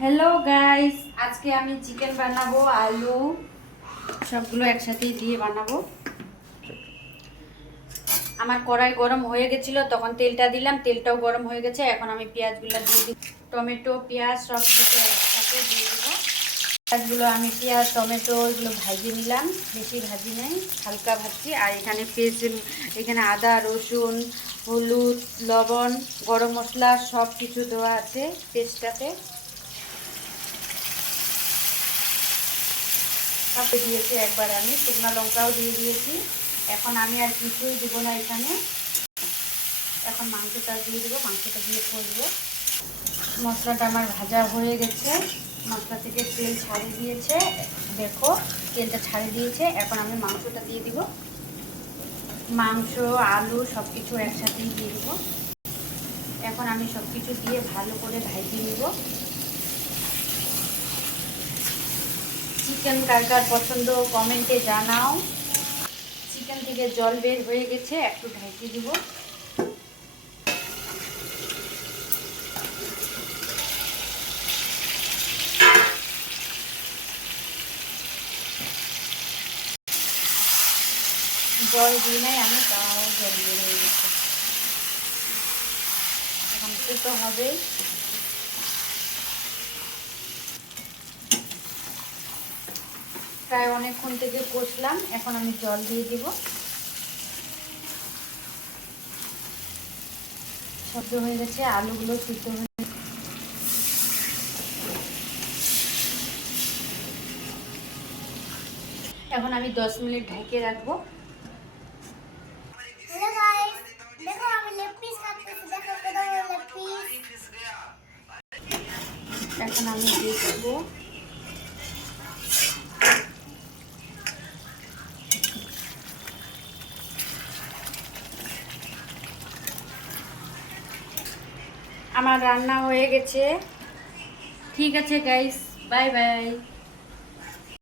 Hello guys, আজকে আমি chicken বানাবো, আলু সবগুলো একসাথে দিয়ে বানাবো। আমার কড়াই গরম হয়ে গেছিল, তখন তেলটা দিলাম, তেলটাও গরম হয়ে গেছে। এখন আমি পেঁয়াজগুলো দিয়ে দিই, টমেটো পেঁয়াজ সব কিছু একসাথে দিয়ে দেবো। পেঁয়াজগুলো আমি পেঁয়াজ টমেটো এগুলো ভাজিয়ে নিলাম, বেশি ভাজি নেই, হালকা ভাজছি। আর এখানে এখানে আদা রসুন হলুদ লবণ গরম মশলা সব কিছু দেওয়া আছে পেস্টটাতে। সব দিয়েছি একবার, আমি শুকনো লঙ্কাও দিয়ে দিয়েছি। এখন আমি আর কিছুই দেবো না এখানে। এখন মাংসটা দিয়ে দেবো, মাংসটা দিয়ে করবো। মশলাটা আমার ভাজা হয়ে গেছে, মশলা থেকে তেল ছাড়িয়ে দিয়েছে, দেখো তেলটা ছাড়িয়ে দিয়েছে। এখন আমি মাংসটা দিয়ে দিব, মাংস আলু সব কিছু একসাথেই দিয়ে দেবো। এখন আমি সব কিছু দিয়ে ভালো করে ভাজিয়ে নিব। চিকেন কার কার পছন্দ কমেন্টে জানাও। চিকেন থেকে জল বের হয়ে গেছে, একটু ঢেকে দিব। জল দিই নাই আমি, তাও জল বের হয়ে গেছে। এখন তো হবেই। প্রায় অনেকক্ষণ থেকে কষলাম, এখন আমি জল দিয়ে দিব। সেদ্ধ হয়ে গেছে, আলুগুলো সিদ্ধ হয়ে গেছে। এখন আমি 10 মিনিট ঢেকে রাখবো। এখন আমি দেখবো, আমার রান্না হয়ে গেছে। ঠিক আছে গাইস, বাই বাই।